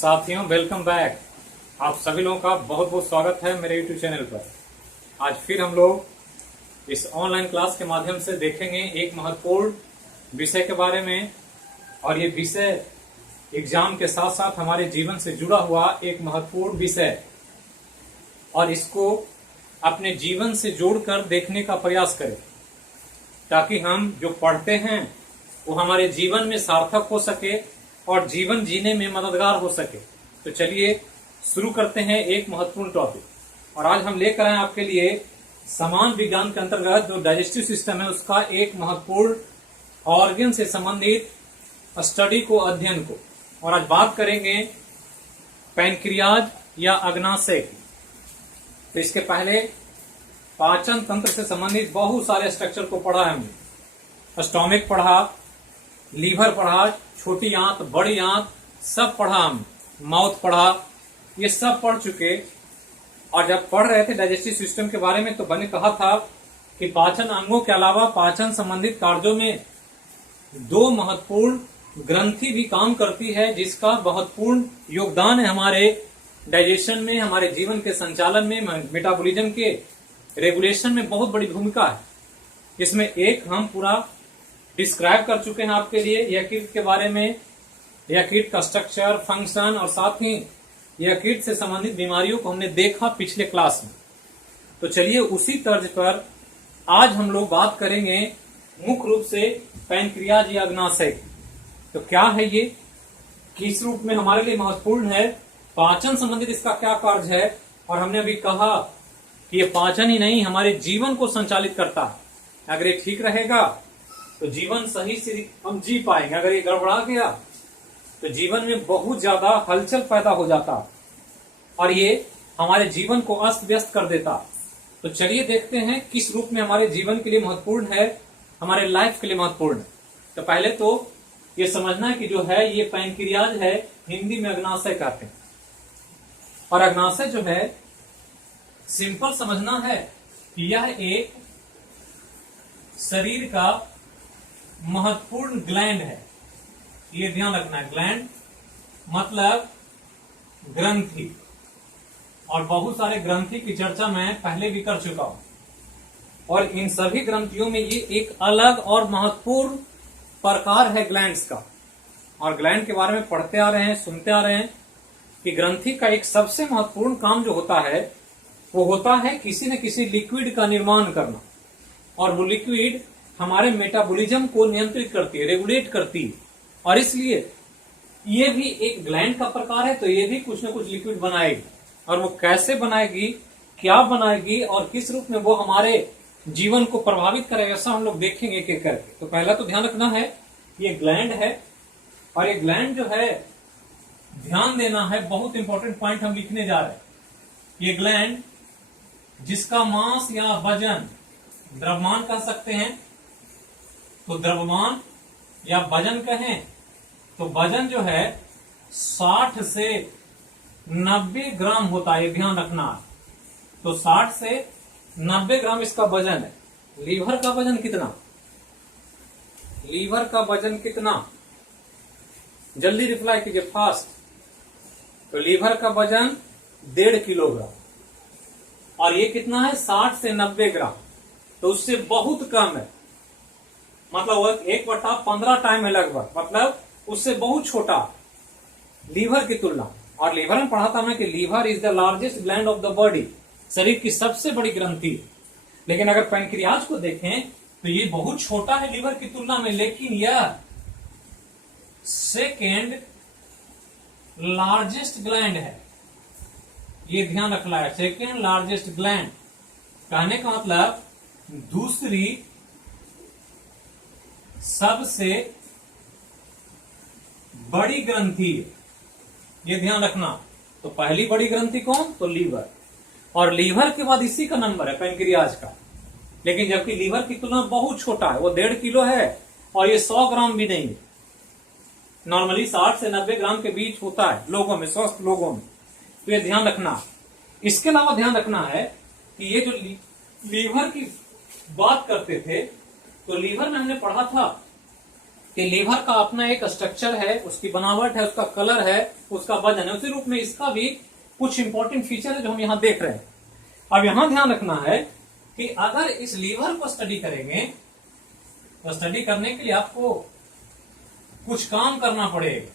साथियों, welcome back. आप सभी लोगों का बहुत बहुत स्वागत है मेरे यूट्यूब चैनल पर। आज फिर हम लोग इस ऑनलाइन क्लास के माध्यम से देखेंगे एक महत्वपूर्ण विषय के बारे में। और ये विषय एग्जाम के साथ साथ हमारे जीवन से जुड़ा हुआ एक महत्वपूर्ण विषय, और इसको अपने जीवन से जोड़कर देखने का प्रयास करें ताकि हम जो पढ़ते हैं वो हमारे जीवन में सार्थक हो सके और जीवन जीने में मददगार हो सके। तो चलिए शुरू करते हैं एक महत्वपूर्ण टॉपिक। और आज हम लेकर आए आपके लिए समान विज्ञान के अंतर्गत जो डाइजेस्टिव सिस्टम है उसका एक महत्वपूर्ण ऑर्गन से संबंधित स्टडी को, अध्ययन को। और आज बात करेंगे पैनक्रियाज या अग्नाशय की। तो इसके पहले पाचन तंत्र से संबंधित बहुत सारे स्ट्रक्चर को पढ़ा है हमने। स्टोमिक पढ़ा, लीवर पढ़ा, छोटी आंत, बड़ी आंत सब पढ़ा हम, माउथ पढ़ा, ये सब पढ़ चुके। और जब पढ़ रहे थे डाइजेस्टिव सिस्टम के बारे में तो मैंने कहा था कि पाचन अंगों के अलावा पाचन संबंधित कार्यों में दो महत्वपूर्ण ग्रंथि भी काम करती है, जिसका महत्वपूर्ण योगदान है हमारे डाइजेशन में, हमारे जीवन के संचालन में, मेटाबॉलिज्म के रेगुलेशन में बहुत बड़ी भूमिका है। इसमें एक हम पूरा डिस्क्राइब कर चुके हैं आपके लिए यकृत के बारे में, यकृत का स्ट्रक्चर, फंक्शन, और साथ ही यकृत से संबंधित बीमारियों को हमने देखा पिछले क्लास में। तो चलिए उसी तर्ज पर आज हम लोग बात करेंगे मुख्य रूप से पैनक्रियाज या अग्नाशय की। तो क्या है ये, किस रूप में हमारे लिए महत्वपूर्ण है, पाचन संबंधित इसका क्या कार्य है। और हमने अभी कहा कि ये पाचन ही नहीं हमारे जीवन को संचालित करता है। अगर ये ठीक रहेगा तो जीवन सही से हम जी पाएंगे। अगर ये गड़बड़ा गया तो जीवन में बहुत ज्यादा हलचल पैदा हो जाता और ये हमारे जीवन को अस्त व्यस्त कर देता। तो चलिए देखते हैं किस रूप में हमारे जीवन के लिए महत्वपूर्ण है, हमारे लाइफ के लिए महत्वपूर्ण है। तो पहले तो ये समझना है कि जो है ये पैनक्रियाज है, हिंदी में अग्नाशय कहते हैं। और अग्नाशय जो है सिंपल समझना है कि यह एक शरीर का महत्वपूर्ण ग्लैंड है। ये ध्यान रखना है, ग्लैंड मतलब ग्रंथि। और बहुत सारे ग्रंथि की चर्चा मैं पहले भी कर चुका हूं। और इन सभी ग्रंथियों में ये एक अलग और महत्वपूर्ण प्रकार है ग्लैंड्स का। और ग्लैंड के बारे में पढ़ते आ रहे हैं, सुनते आ रहे हैं कि ग्रंथि का एक सबसे महत्वपूर्ण काम जो होता है वो होता है किसी न किसी लिक्विड का निर्माण करना। और वो लिक्विड हमारे मेटाबॉलिज्म को नियंत्रित करती है, रेगुलेट करती है। और इसलिए ये भी एक ग्लैंड का प्रकार है। तो ये भी कुछ न कुछ लिक्विड बनाएगी। और वो कैसे बनाएगी, क्या बनाएगी और किस रूप में वो हमारे जीवन को प्रभावित करेगा, ऐसा हम लोग देखेंगे एक एक करके। तो पहला तो ध्यान रखना है ये ग्लैंड है। और ये ग्लैंड जो है ध्यान देना है, बहुत इंपॉर्टेंट पॉइंट हम लिखने जा रहे हैं। ये ग्लैंड जिसका मास या वजन द्रव्यमान कह सकते हैं, तो द्रव्यमान या वजन कहें तो वजन जो है 60 से 90 ग्राम होता है, ध्यान रखना। तो 60 से 90 ग्राम इसका वजन है। लीवर का वजन कितना, लीवर का वजन कितना, जल्दी रिप्लाई कीजिए फास्ट। तो लीवर का वजन 1.5 किलोग्राम। और ये कितना है, 60 से 90 ग्राम। तो उससे बहुत कम है, मतलब 1/15 टाइम है लगभग, मतलब उससे बहुत छोटा लीवर की तुलना। और लीवर में पढ़ा था मैं कि liver is the largest gland of the body, शरीर की सबसे बड़ी ग्रंथि। लेकिन अगर पैनक्रियाज को देखें तो ये बहुत छोटा है लीवर की तुलना में, लेकिन यह सेकेंड लार्जेस्ट ग्लैंड है। ये ध्यान रखना है, सेकेंड लार्जेस्ट ग्लैंड कहने का मतलब दूसरी सबसे बड़ी ग्रंथि, ये ध्यान रखना। तो पहली बड़ी ग्रंथि कौन, तो लीवर। और लीवर के बाद इसी का नंबर है पैनक्रियाज का। लेकिन जबकि लीवर की तुलना बहुत छोटा है, वो 1.5 किलो है और ये 100 ग्राम भी नहीं है। नॉर्मली 60 से 90 ग्राम के बीच होता है लोगों में, स्वस्थ लोगों में। तो ये ध्यान रखना। इसके अलावा ध्यान रखना है कि ये जो लीवर की बात करते थे तो लीवर में हमने पढ़ा था कि लीवर का अपना एक स्ट्रक्चर है, उसकी बनावट है, उसका कलर है, उसका वजन है, उसी रूप में इसका भी कुछ इंपॉर्टेंट फीचर है जो हम यहाँ देख रहे हैं। अब यहां ध्यान रखना है कि अगर इस लीवर को स्टडी करेंगे तो स्टडी करने के लिए आपको कुछ काम करना पड़ेगा,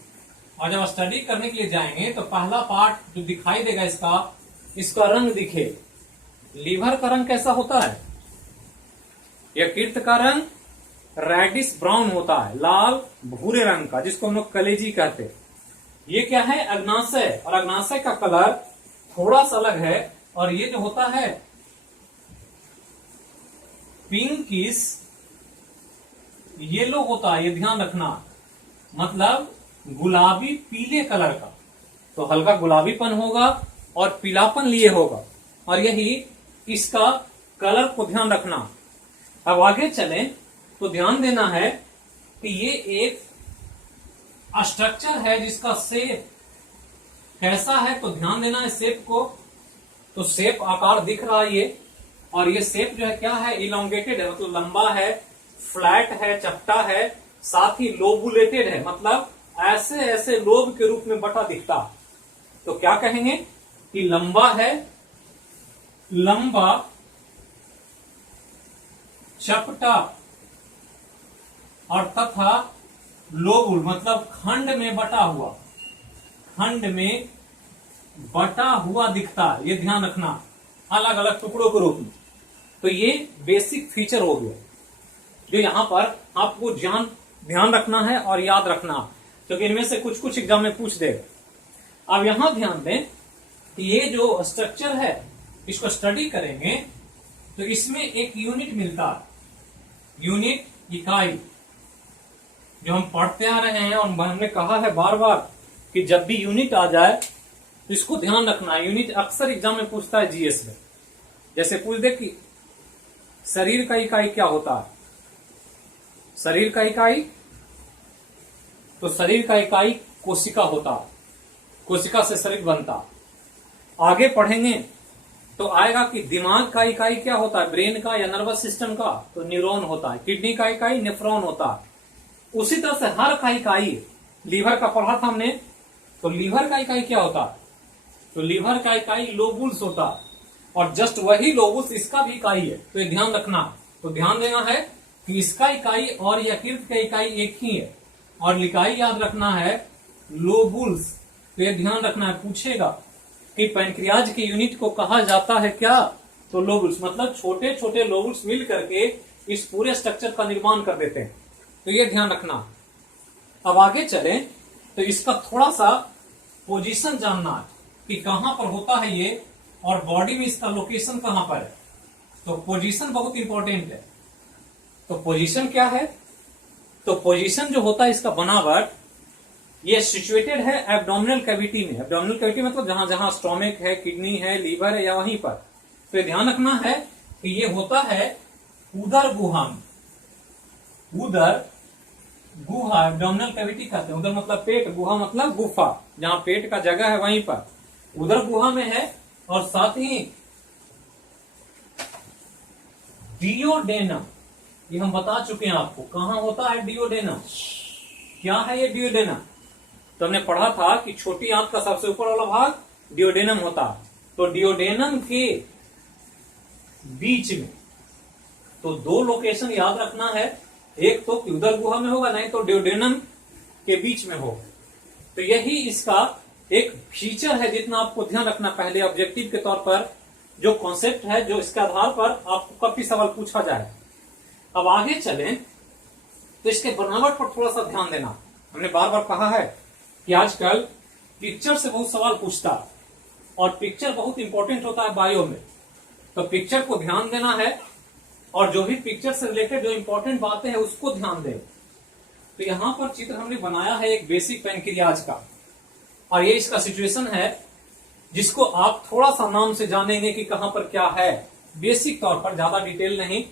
और जब स्टडी करने के लिए जाएंगे तो पहला पार्ट जो दिखाई देगा इसका रंग दिखे। लीवर का रंग कैसा होता है? यकृत का रंग रेडिश ब्राउन होता है, लाल भूरे रंग का, जिसको हम लोग कलेजी कहते हैं। ये क्या है? अग्नाशय, और अग्नाशय का कलर थोड़ा सा अलग है, और ये जो होता है पिंकिश येलो होता है, ये ध्यान रखना, मतलब गुलाबी पीले कलर का। तो हल्का गुलाबीपन होगा और पीलापन लिए होगा, और यही इसका कलर को ध्यान रखना। अब आगे चलें तो ध्यान देना है कि ये एक स्ट्रक्चर है जिसका शेप कैसा है, तो ध्यान देना है शेप को। तो शेप आकार दिख रहा है ये, और ये शेप जो है क्या है? इलोंगेटेड है, मतलब लंबा है, फ्लैट है, चपटा है, साथ ही लोबुलेटेड है, मतलब ऐसे ऐसे लोब के रूप में बटा दिखता। तो क्या कहेंगे कि लंबा है, लंबा, चपटा, और तथा लोबुल, मतलब खंड में बटा हुआ, खंड में बटा हुआ दिखता है। ये ध्यान रखना, अलग अलग टुकड़ों के रूप में। तो ये बेसिक फीचर हो गया जो यहां पर आपको ध्यान रखना है और याद रखना, क्योंकि इनमें से कुछ कुछ एग्जाम में पूछ देगा। अब यहां ध्यान दें कि ये जो स्ट्रक्चर है इसको स्टडी करेंगे तो इसमें एक यूनिट मिलता है, यूनिट, इकाई, जो हम पढ़ते आ रहे हैं, और हमने कहा है बार बार कि जब भी यूनिट आ जाए तो इसको ध्यान रखना है। यूनिट अक्सर एग्जाम में पूछता है जीएस में। जैसे पूछ दे कि शरीर का इकाई क्या होता है, शरीर का इकाई, तो शरीर का इकाई कोशिका होता है, कोशिका से शरीर बनता। आगे पढ़ेंगे तो आएगा कि दिमाग का इकाई क्या होता है, ब्रेन का या नर्वस सिस्टम का, तो न्यूरॉन होता है। किडनी का इकाई नेफ्रॉन होता है। उसी तरह से हर का इकाई, लीवर का पढ़ा था हमने, तो लीवर का इकाई क्या होता है, तो लीवर का इकाई लोबुल्स होता है, और जस्ट वही लोबुल्स इसका भी इकाई है। तो ये ध्यान रखना, तो ध्यान देना है कि इसका इकाई और यकृत का इकाई एक ही है, और इकाई याद रखना है लोबुल्स। तो ये ध्यान रखना है, पूछेगा कि पैनक्रियाज के यूनिट को कहा जाता है क्या, तो लोबुल्स, मतलब छोटे छोटे लोबुल्स मिल करके इस पूरे स्ट्रक्चर का निर्माण कर देते हैं। तो ये ध्यान रखना। अब आगे चलें तो इसका थोड़ा सा पोजीशन जानना है कि कहां पर होता है ये, और बॉडी में इसका लोकेशन कहां पर है। तो पोजीशन बहुत इंपॉर्टेंट है। तो पोजीशन क्या है, तो पोजीशन जो होता है इसका बनावट, ये सिचुएटेड है एब्डोमिनल कैविटी में। एब्डोमिनल कैविटी मतलब जहां जहां स्टोमिक है, किडनी है, लीवर है, या वहीं पर। तो ध्यान रखना है कि ये होता है उदर गुहा में। उदर गुहा एब्डोमिनल कैविटी कहते हैं। उदर मतलब पेट, गुहा मतलब गुफा, जहां पेट का जगह है वहीं पर उदर गुहा में है। और साथ ही डियोडेनम, ये हम बता चुके हैं आपको कहां होता है डियोडेनम। क्या है ये डियोडेनम, तो हमने पढ़ा था कि छोटी आंत का सबसे ऊपर वाला भाग डियोडेनम होता है। तो डियोडेनम के बीच में तो दो लोकेशन याद रखना है, एक तो उदर गुहा में होगा, नहीं तो डियोडेनम के बीच में होगा। तो यही इसका एक फीचर है, जितना आपको ध्यान रखना पहले ऑब्जेक्टिव के तौर पर, जो कॉन्सेप्ट है, जो इसके आधार पर आपको कभी सवाल पूछा जाए। अब आगे चलें तो इसके बनावट पर थोड़ा सा ध्यान देना। हमने बार बार कहा है कि आजकल पिक्चर से बहुत सवाल पूछता है, और पिक्चर बहुत इंपॉर्टेंट होता है बायो में। तो पिक्चर को ध्यान देना है, और जो भी पिक्चर से रिलेटेड जो इंपॉर्टेंट बातें हैं उसको ध्यान दें। तो यहां पर चित्र हमने बनाया है एक बेसिक पैनक्रियाज का, और ये इसका सिचुएशन है, जिसको आप थोड़ा सा नाम से जानेंगे कि कहां पर क्या है, बेसिक तौर पर, ज्यादा डिटेल नहीं,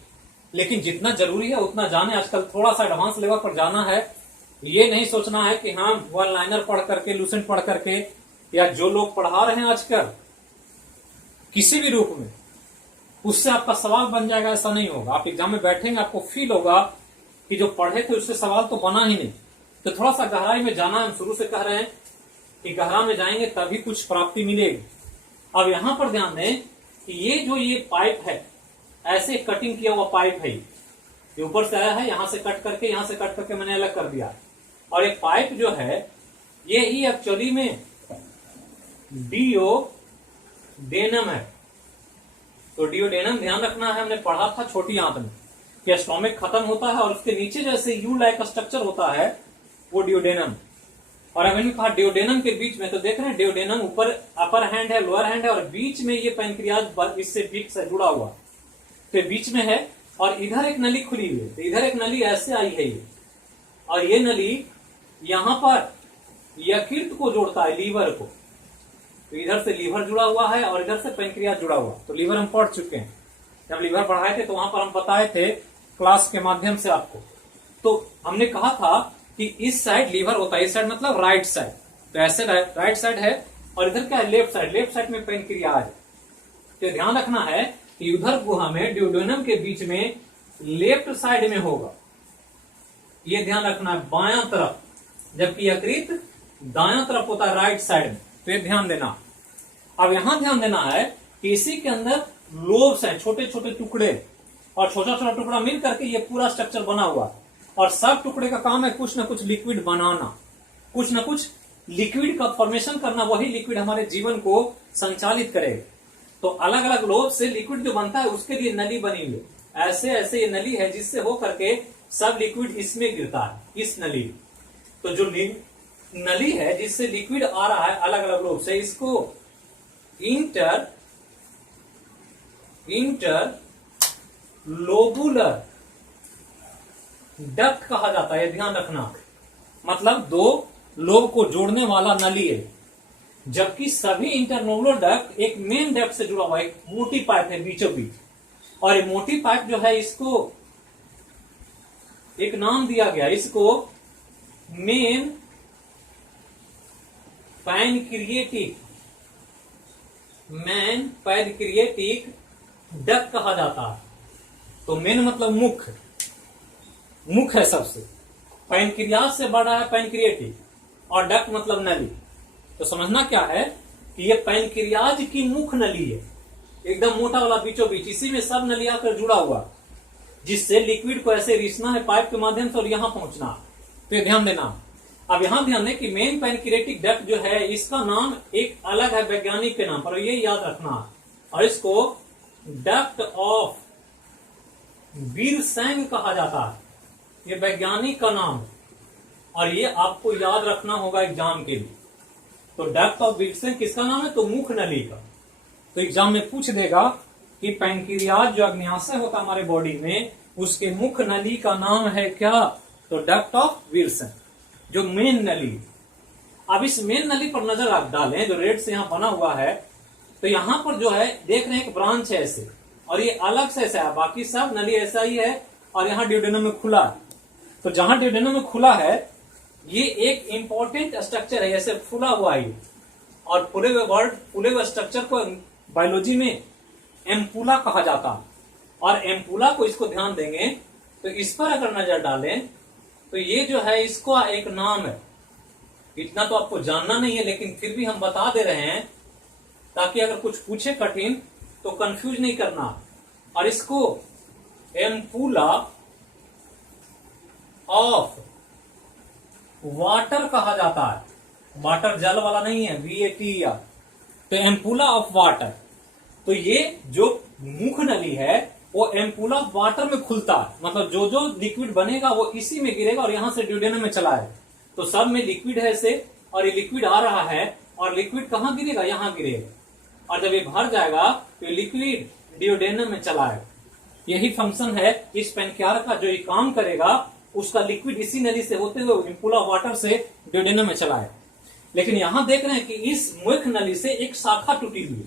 लेकिन जितना जरूरी है उतना जाने। आजकल थोड़ा सा एडवांस लेवल पर जाना है। ये नहीं सोचना है कि हाँ वन लाइनर पढ़ करके, लूसेंट पढ़ करके, या जो लोग पढ़ा रहे हैं आजकल किसी भी रूप में, उससे आपका सवाल बन जाएगा, ऐसा नहीं होगा। आप एग्जाम में बैठेंगे, आपको फील होगा कि जो पढ़े थे उससे सवाल तो बना ही नहीं। तो थोड़ा सा गहराई में जाना, हम शुरू से कह रहे हैं कि गहरा में जाएंगे तभी कुछ प्राप्ति मिलेगी। अब यहां पर ध्यान दें कि ये पाइप है, ऐसे कटिंग किया हुआ पाइप है, ये ऊपर से आया है, यहां से कट करके मैंने अलग कर दिया। और एक पाइप जो है ये ही एक्चुअली में डिओडेनम है। तो डिओडेनम ध्यान रखना है, हमने पढ़ा था छोटी आंत में कि स्टोमिक खत्म होता है और उसके नीचे जैसे यू लाइक स्ट्रक्चर होता है वो डिओडेनम। और अगर कहा डिओडेनम के बीच में, तो देख रहे हैं डिओडेनम ऊपर अपर हैंड है, लोअर हैंड है, और बीच में ये पैनक्रियाज इससे पीठ से जुड़ा हुआ, तो बीच में है। और इधर एक नली खुली हुई है, तो इधर एक नली ऐसे आई है ये, और ये नली यहां पर यकृत को जोड़ता है, लीवर को। तो इधर से लीवर जुड़ा हुआ है और इधर से पैनक्रियाज जुड़ा हुआ। तो लीवर हम पढ़ चुके हैं, जब लीवर पढ़ाए थे तो वहां पर हम बताए थे क्लास के माध्यम से आपको। तो हमने कहा था कि इस साइड लीवर होता है, इस साइड मतलब राइट साइड, तो ऐसे राइट साइड है, और इधर क्या है लेफ्ट साइड में पैनक्रियाज। तो ध्यान रखना है कि उधर गुहा में डिओडेनम के बीच में लेफ्ट साइड में होगा, ये ध्यान रखना है, बायां तरफ, जबकि यकृत दायां तरफ होता है राइट साइड में। तो ये ध्यान देना। अब यहां ध्यान देना है कि इसी के अंदर लोब्स हैं, छोटे छोटे टुकड़े, और छोटा छोटा टुकड़ा मिल करके ये पूरा स्ट्रक्चर बना हुआ। और सब टुकड़े का काम है कुछ ना कुछ लिक्विड बनाना, कुछ ना कुछ लिक्विड का फॉर्मेशन करना, वही लिक्विड हमारे जीवन को संचालित करेगा। तो अलग अलग लोब से लिक्विड जो बनता है उसके लिए नली बनी हुई है, ऐसे ऐसे ये नली है जिससे हो करके सब लिक्विड इसमें गिरता है, इस नली। तो जो नली है जिससे लिक्विड आ रहा है अलग अलग लोब से, इसको इंटर लोबुलर डक्ट कहा जाता है, ध्यान रखना। मतलब दो लोब को जोड़ने वाला नली है, जबकि सभी इंटरलोबुलर डक्ट एक मेन डक्ट से जुड़ा हुआ एक मोटी पाइप है बीचों बीच। और ये मोटी पाइप जो है इसको एक नाम दिया गया, इसको मेन पैनक्रिएटिक डक्ट कहा जाता है। तो मेन मतलब मुख है सबसे, पैनक्रियाज से बड़ा है पैनक्रिएटिक, और डक्ट मतलब नली। तो समझना क्या है कि ये पैनक्रियाज की मुख नली है, एकदम मोटा वाला बीचों बीच, इसी में सब नली आकर जुड़ा हुआ, जिससे लिक्विड को ऐसे रिसना है पाइप के माध्यम से और यहां पहुंचना। तो ये ध्यान देना। अब यहां ध्यान दें कि मेन पैनक्रिएटिक डक्ट जो है इसका नाम एक अलग है वैज्ञानिक के नाम पर, ये याद रखना। और इसको डक्ट ऑफ विल्सन कहा जाता है, ये वैज्ञानिक का नाम है, और ये आपको याद रखना होगा एग्जाम के लिए। तो डक्ट ऑफ विल्सन किसका नाम है? तो मुख नली का। तो एग्जाम में पूछ देगा कि पैनक्रियाज जो अग्न्याशय होता है हमारे बॉडी में, उसके मुख नली का नाम है क्या? तो डक्ट ऑफ विल्सन, जो मेन नली। अब इस मेन नली पर नजर आप डालें, जो रेड से यहां बना हुआ है, तो यहां पर जो है देख रहे हैं एक ब्रांच है ऐसे, और ये अलग से ऐसा है, बाकी सब नली ऐसा ही है, और यहाँ डिओडेनम में खुला है। तो जहां डिओडेनम में खुला है, ये एक इंपॉर्टेंट स्ट्रक्चर है, ऐसे फूला हुआ है, और फूले हुए स्ट्रक्चर को बायोलॉजी में एम्पुला कहा जाता है। और एम्पुला को, इसको ध्यान देंगे तो इस पर अगर नजर डालें तो ये जो है इसको एक नाम है, इतना तो आपको जानना नहीं है, लेकिन फिर भी हम बता दे रहे हैं ताकि अगर कुछ पूछे कठिन तो कंफ्यूज नहीं करना। और इसको एम्पुला ऑफ वाटर कहा जाता है, वाटर जल वाला नहीं है, VATER। तो एम्पुला ऑफ वाटर, तो ये जो मुख नली है वो एम्पुला ऑफ वाटर में खुलता है, मतलब जो जो लिक्विड बनेगा वो इसी में गिरेगा और यहां से डिओडेनम में चला है। तो सब में लिक्विड है ऐसे, और ये लिक्विड आ रहा है, और लिक्विड कहां गिरेगा? यहां गिरेगा, और जब ये भर जाएगा तो लिक्विड डिओडेनम में चला है। यही फंक्शन है इस पैनक्रियाज का, जो ये काम करेगा उसका लिक्विड इसी नली से होते हुए एम्पुला ऑफ वाटर से डिओडेनम में चला है। लेकिन यहां देख रहे हैं कि इस मुख नली से एक शाखा टूटी हुई है,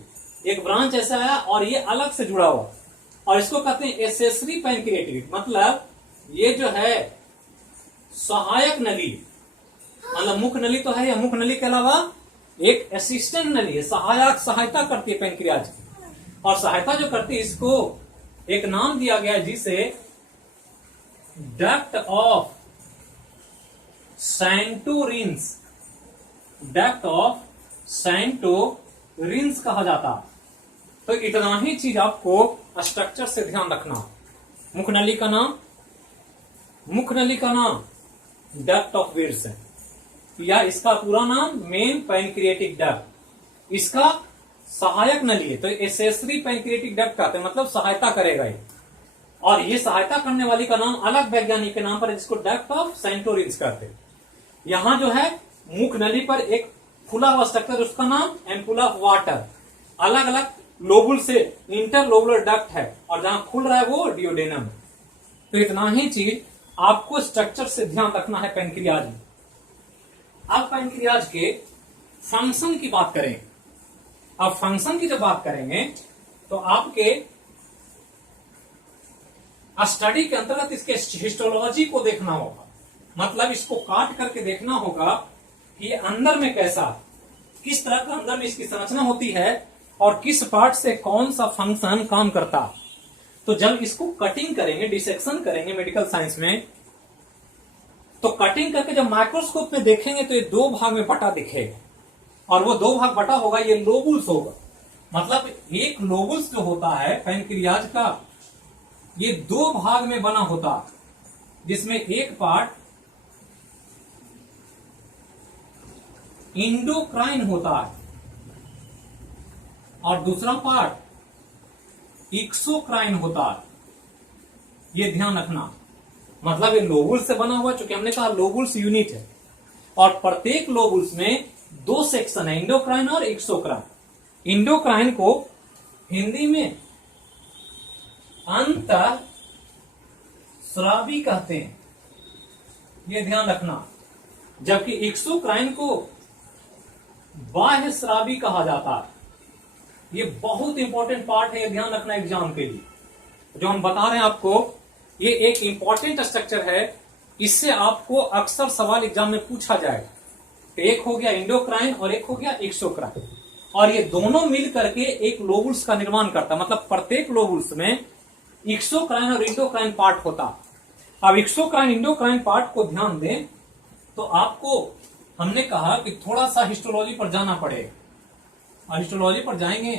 एक ब्रांच ऐसा आया और ये अलग से जुड़ा हुआ, और इसको कहते हैं एसेसरी पैनक्रिएटिक, मतलब ये जो है सहायक नली, मतलब मुख नली तो है, या मुख नली के अलावा एक असिस्टेंट नली है, सहायता करती है पैनक्रियाज की। और सहायता जो करती है इसको एक नाम दिया गया है, जिसे डक्ट ऑफ सैंटोरिन्स, डक्ट ऑफ सैंटोरिन्स कहा जाता। तो इतना ही चीज आपको स्ट्रक्चर से ध्यान रखना। मुखनली का नाम, मुखनली का नाम डक्ट ऑफ विर्स है, या इसका पूरा नाम मेन पैनक्रिएटिक डक्ट। इसका सहायक नली है तो एसेसरी पैनक्रिएटिक डक्ट कहते हैं, मतलब सहायता करेगा ये। और ये सहायता करने वाली का नाम अलग वैज्ञानिक के नाम पर है, जिसको डक्ट ऑफ सैंटोरिन्स कहते हैं। यहां जो है मुख नली पर एक खुला हुआ स्ट्रक्चर, उसका नाम एम्पुला ऑफ वाटर, अलग अलग लोबुल से इंटरलोबुलर डक्ट है, और जहां खुल रहा है वो डियोडेनम। तो इतना ही चीज आपको स्ट्रक्चर से ध्यान रखना है पैनक्रियाज में। अब पैनक्रियाज के फंक्शन की बात करें। अब फंक्शन की जब बात करेंगे तो आपके स्टडी के अंतर्गत इसके हिस्टोलॉजी को देखना होगा, मतलब इसको काट करके देखना होगा कि अंदर में कैसा, किस तरह का अंदर में इसकी संरचना होती है और किस पार्ट से कौन सा फंक्शन काम करता। तो जब इसको कटिंग करेंगे, डिसेक्शन करेंगे मेडिकल साइंस में, तो कटिंग करके जब माइक्रोस्कोप में देखेंगे तो ये दो भाग में बटा दिखेगा, और वो दो भाग बटा होगा, ये लोबुल्स होगा। मतलब एक लोबुल्स जो होता है पैनक्रियाज का, ये दो भाग में बना होता, जिसमें एक पार्ट इंडोक्राइन होता है और दूसरा पार्ट एक्सोक्राइन होता है। ये ध्यान रखना, मतलब ये लोबुल्स से बना हुआ, चूंकि हमने कहा लोबुल्स यूनिट है, और प्रत्येक लोबुल्स में दो सेक्शन है, इंडोक्राइन और एक्सोक्राइन। इंडोक्राइन को हिंदी में अंतर स्रावी कहते हैं, ये ध्यान रखना, जबकि एक्सोक्राइन को बाह्य स्रावी कहा जाता है। ये बहुत इंपॉर्टेंट पार्ट है, ये ध्यान रखना एग्जाम के लिए। जो हम बता रहे हैं आपको, ये एक इंपॉर्टेंट स्ट्रक्चर है, इससे आपको अक्सर सवाल एग्जाम में पूछा जाएगा। तो एक हो गया इंडोक्राइन और एक हो गया एक्सोक्राइन, और ये दोनों मिल करके एक लोबुल्स का निर्माण करता, मतलब प्रत्येक लोबुल्स में एक्सोक्राइन और इंडोक्राइन पार्ट होता। अब एक्सोक्राइन इंडोक्राइन पार्ट को ध्यान दें तो आपको हमने कहा कि थोड़ा सा हिस्टोलॉजी पर जाना पड़ेगा, और हिस्टोलॉजी पर जाएंगे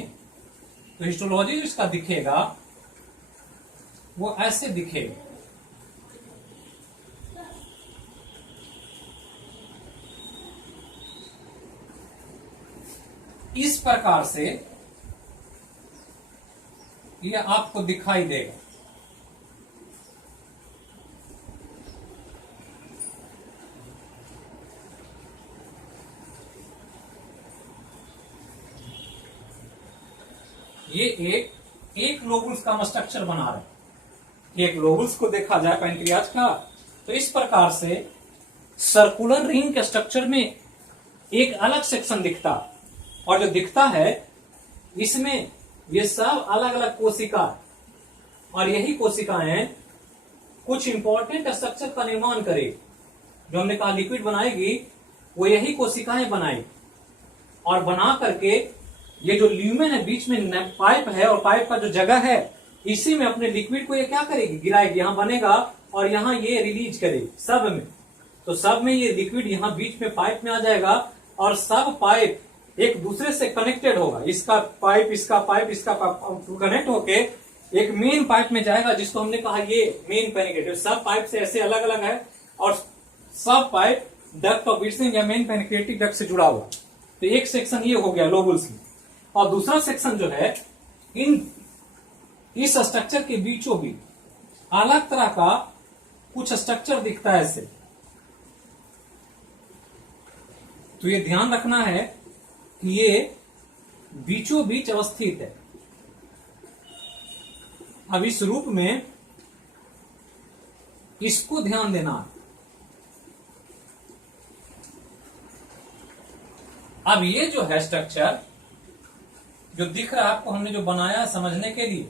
तो हिस्टोलॉजी इसका दिखेगा वो ऐसे दिखेगा। इस प्रकार से ये आपको दिखाई देगा। ये एक लोबुल्स का स्ट्रक्चर बना रहे हैं। एक लोबुल्स को देखा जाए पैनक्रियाज का, तो इस प्रकार से सर्कुलर रिंग के स्ट्रक्चर में एक अलग सेक्शन दिखता, और जो दिखता है इसमें ये सब अलग अलग कोशिका, और यही कोशिकाएं कुछ इंपॉर्टेंट स्ट्रक्चर का निर्माण करेगी। जो हमने कहा लिक्विड बनाएगी, वो यही कोशिकाएं बनाएगी, और बना करके ये जो ल्यूमेन है बीच में पाइप है, और पाइप का जो जगह है इसी में अपने लिक्विड को ये क्या करेगी, गिराएगी, यहां बनेगा और यहां ये रिलीज करेगी सब में। तो सब में ये लिक्विड यहां बीच में पाइप में आ जाएगा, और सब पाइप एक दूसरे से कनेक्टेड होगा। इसका पाइप इसका पाइप इसका पाइप कनेक्ट होके एक मेन पाइप में जाएगा, जिसको हमने कहा ये मेन पेनिकेटिव। सब पाइप से ऐसे अलग अलग है, और सब पाइप डक्ट ऑफ विर्सन या मेन पेनिकेटिव डक्ट से जुड़ा हुआ। तो एक सेक्शन ये हो गया लोबुल्स में, और दूसरा सेक्शन जो है इस स्ट्रक्चर के बीचों बीच अलग तरह का कुछ स्ट्रक्चर दिखता है ऐसे। तो ये ध्यान रखना है कि ये बीचों बीच अवस्थित है। अब इस रूप में इसको ध्यान देना। अब ये जो है स्ट्रक्चर जो दिख रहा है आपको, हमने जो बनाया समझने के लिए,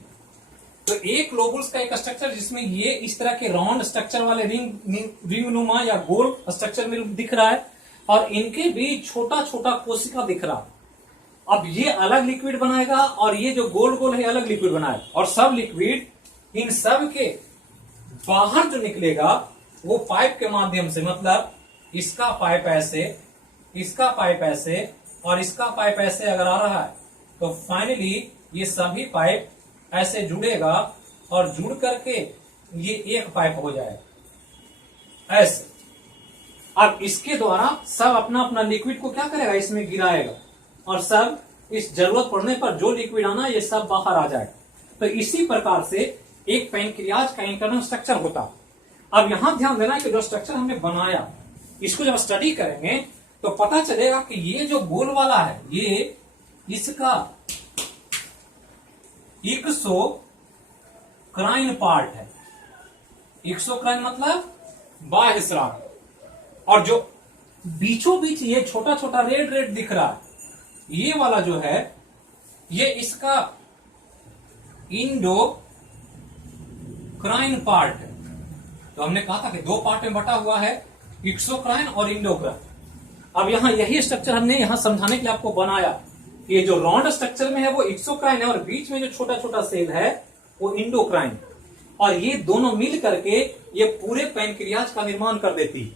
तो एक लोबुल्स का एक स्ट्रक्चर जिसमें ये इस तरह के राउंड स्ट्रक्चर वाले रिंग नुमा या गोल स्ट्रक्चर में दिख रहा है, और इनके बीच छोटा छोटा कोशिका दिख रहा। अब ये अलग लिक्विड बनाएगा, और ये जो गोल गोल है अलग लिक्विड बनाएगा, और सब लिक्विड इन सब के बाहर जो निकलेगा वो पाइप के माध्यम से, मतलब इसका पाइप ऐसे, इसका पाइप ऐसे और इसका पाइप ऐसे अगर आ रहा है तो फाइनली ये सभी पाइप ऐसे जुड़ेगा और जुड़ करके ये एक पाइप हो जाएगा ऐसे। अब इसके द्वारा सब अपना अपना लिक्विड को क्या करेगा, इसमें गिराएगा और सब इस जरूरत पड़ने पर जो लिक्विड आना ये सब बाहर आ जाएगा। तो इसी प्रकार से एक पैनक्रियाज का इंटरनल स्ट्रक्चर होता है। अब यहां ध्यान देना कि जो स्ट्रक्चर हमने बनाया इसको जब स्टडी करेंगे तो पता चलेगा कि ये जो गोल वाला है ये इसका एक्सोक्राइन पार्ट है। एक्सोक्राइन मतलब बाह्य स्राव, और जो बीचों बीच ये छोटा छोटा रेड रेड दिख रहा है ये वाला जो है ये इसका इंडोक्राइन पार्ट है। तो हमने कहा था कि दो पार्ट में बटा हुआ है, एक्सोक्राइन और इंडोक्राइन। अब यहां यही स्ट्रक्चर हमने यहां समझाने के लिए आपको बनाया। ये जो राउंड स्ट्रक्चर में है वो एक्सोक्राइन है और बीच में जो छोटा छोटा सेल है वो इंडोक्राइन, और ये दोनों मिल करके ये पूरे पैनक्रियाज का निर्माण कर देती है।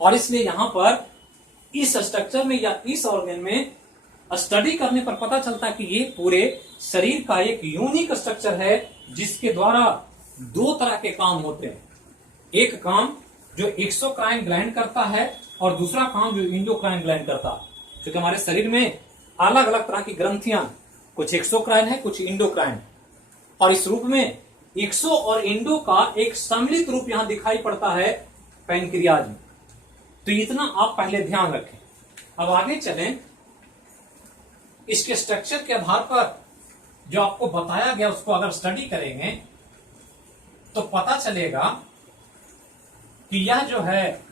और इसलिए यहां पर इस स्ट्रक्चर में या इस ऑर्गन में स्टडी करने पर पता चलता है कि ये पूरे शरीर का एक यूनिक स्ट्रक्चर है जिसके द्वारा दो तरह के काम होते हैं। एक काम जो एक्सोक्राइन ग्लैंड करता है और दूसरा काम जो इंडोक्राइन ग्लैंड करता है। क्योंकि हमारे शरीर में अलग अलग तरह की ग्रंथियां, कुछ एक्सोक्राइन है कुछ इंडोक्राइन, और इस रूप में एक्सो और इंडो का एक सम्मिलित रूप यहां दिखाई पड़ता है पैनक्रियाज में। तो इतना आप पहले ध्यान रखें। अब आगे चलें, इसके स्ट्रक्चर के आधार पर जो आपको बताया गया उसको अगर स्टडी करेंगे तो पता चलेगा कि यह जो है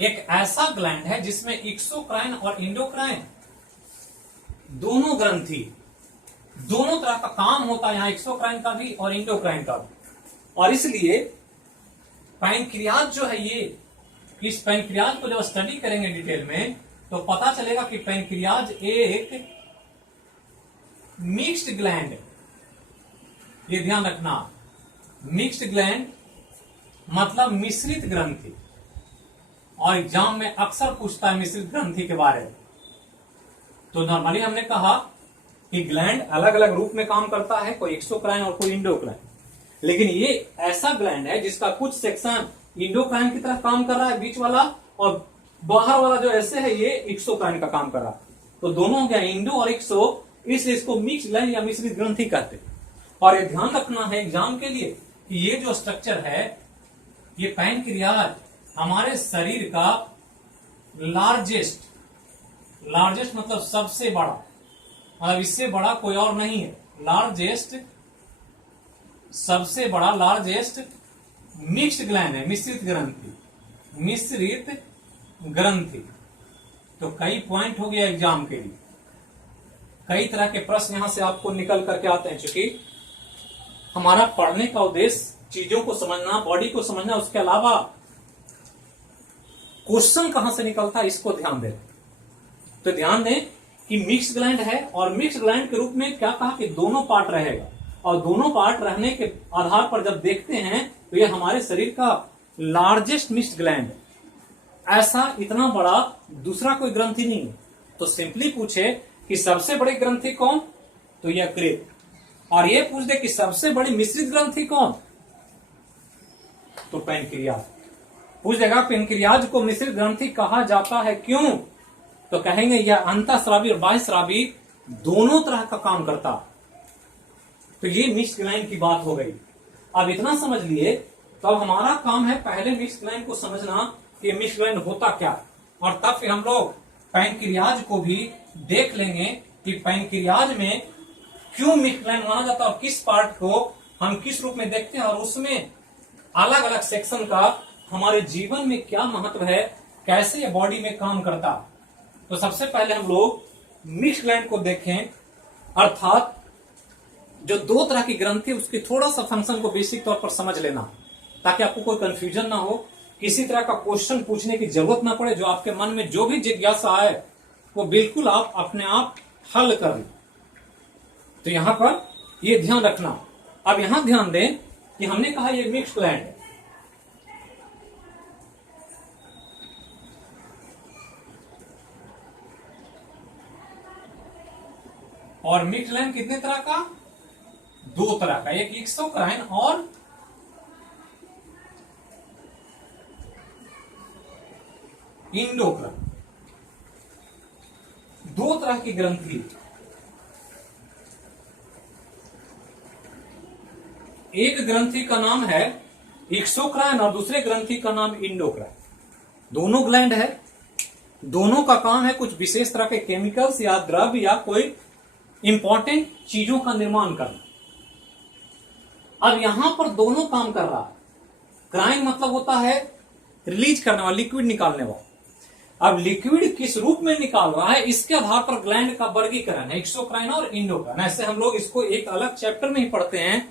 एक ऐसा ग्लैंड है जिसमें एक्सोक्राइन और इंडोक्राइन दोनों ग्रंथि, दोनों तरह का काम होता है, यहां एक्सोक्राइन का भी और इंडोक्राइन का भी। और इसलिए पैनक्रियाज जो है ये, इस पैनक्रियाज को जब स्टडी करेंगे डिटेल में तो पता चलेगा कि पैनक्रियाज एक मिक्स्ड ग्लैंड, ये ध्यान रखना, मिक्स्ड ग्लैंड मतलब मिश्रित ग्रंथि। और एग्जाम में अक्सर पूछता है मिश्रित ग्रंथि के बारे में। तो नॉर्मली हमने कहा कि ग्लैंड अलग अलग रूप में काम करता है, कोई एक्सोक्राइन और कोई इंडोक्राइन, लेकिन ये ऐसा ग्लैंड है जिसका कुछ सेक्शन इंडोक्राइन की तरह काम कर रहा है बीच वाला, और बाहर वाला जो ऐसे है ये एक्सोक्राइन का काम कर रहा है। तो दोनों क्या इंडो और एक्सो, इसलिए इसको मिक्स ग्लैंड या मिश्रित ग्रंथि कहते हैं। और ये ध्यान रखना है एग्जाम के लिए कि ये जो स्ट्रक्चर है ये पैनक्रियाज हमारे शरीर का लार्जेस्ट, लार्जेस्ट मतलब सबसे बड़ा, मतलब इससे बड़ा कोई और नहीं है, लार्जेस्ट, सबसे बड़ा, लार्जेस्ट मिक्स्ड ग्लैंड है, मिश्रित ग्रंथि, मिश्रित ग्रंथि। तो कई पॉइंट हो गया एग्जाम के लिए, कई तरह के प्रश्न यहां से आपको निकल करके आते हैं। क्योंकि हमारा पढ़ने का उद्देश्य चीजों को समझना, बॉडी को समझना, उसके अलावा क्वेश्चन कहां से निकलता है इसको ध्यान दें। तो ध्यान दें कि मिक्स ग्लैंड है और मिक्स ग्लैंड के रूप में क्या कहा कि दोनों पार्ट रहेगा, और दोनों पार्ट रहने के आधार पर जब देखते हैं तो ये हमारे शरीर का लार्जेस्ट मिक्स्ड ग्लैंड है। ऐसा इतना बड़ा दूसरा कोई ग्रंथि नहीं है। तो सिंपली पूछे कि सबसे बड़ी ग्रंथि कौन, तो यह यकृत, और ये पूछ दे कि सबसे बड़ी मिश्रित ग्रंथि कौन, तो पैनक्रियाज। पूछ देगा पैनक्रियाज को मिश्रित ग्रंथि कहा जाता है क्यों, तो कहेंगे यह अंतःस्रावी और बाह्यस्रावी दोनों तरह का काम करता। तो ये मिक्स्ड ग्लैंड की बात हो गई। अब इतना समझ लिए तो अब हमारा काम है पहले मिक्स्ड ग्लैंड को समझना कि मिक्स्ड ग्लैंड होता क्या, और तब फिर हम लोग पैनक्रियाज को भी देख लेंगे कि पैनक्रियाज में क्यों मिक्स्ड ग्लैंड माना जाता है और किस पार्ट को हम किस रूप में देखते हैं, और उसमें अलग अलग सेक्शन का हमारे जीवन में क्या महत्व है, कैसे ये बॉडी में काम करता। तो सबसे पहले हम लोग मिक्स्ड ग्लैंड को देखें, अर्थात जो दो तरह की ग्रंथि उसके थोड़ा सा फंक्शन को बेसिक तौर पर समझ लेना, ताकि आपको कोई कंफ्यूजन ना हो, किसी तरह का क्वेश्चन पूछने की जरूरत ना पड़े। जो आपके मन में जो भी जिज्ञासा है वो बिल्कुल आप अपने आप हल कर लें। तो यहां पर ये ध्यान रखना। अब यहां ध्यान दें कि हमने कहा ये मिक्स्ड ग्लैंड है, और मिक्स्ड ग्लैंड कितने तरह का? 2 तरह का, एक एक्सोक्राइन और इंडोक्राइन। 2 तरह की ग्रंथि, एक ग्रंथि का नाम है एक्सोक्राइन और दूसरे ग्रंथि का नाम इंडोक्राइन। दोनों ग्लैंड है, दोनों का काम है कुछ विशेष तरह के केमिकल्स या द्रव्य या कोई इंपॉर्टेंट चीजों का निर्माण करना। अब यहां पर दोनों काम कर रहा है। क्राइन मतलब होता है रिलीज करने वाला, लिक्विड निकालने वाला। अब लिक्विड किस रूप में निकाल रहा है इसके आधार पर ग्लैंड का वर्गीकरण है, एक्सोक्राइन और इंडोक्राइन। ऐसे हम लोग इसको एक अलग चैप्टर में ही पढ़ते हैं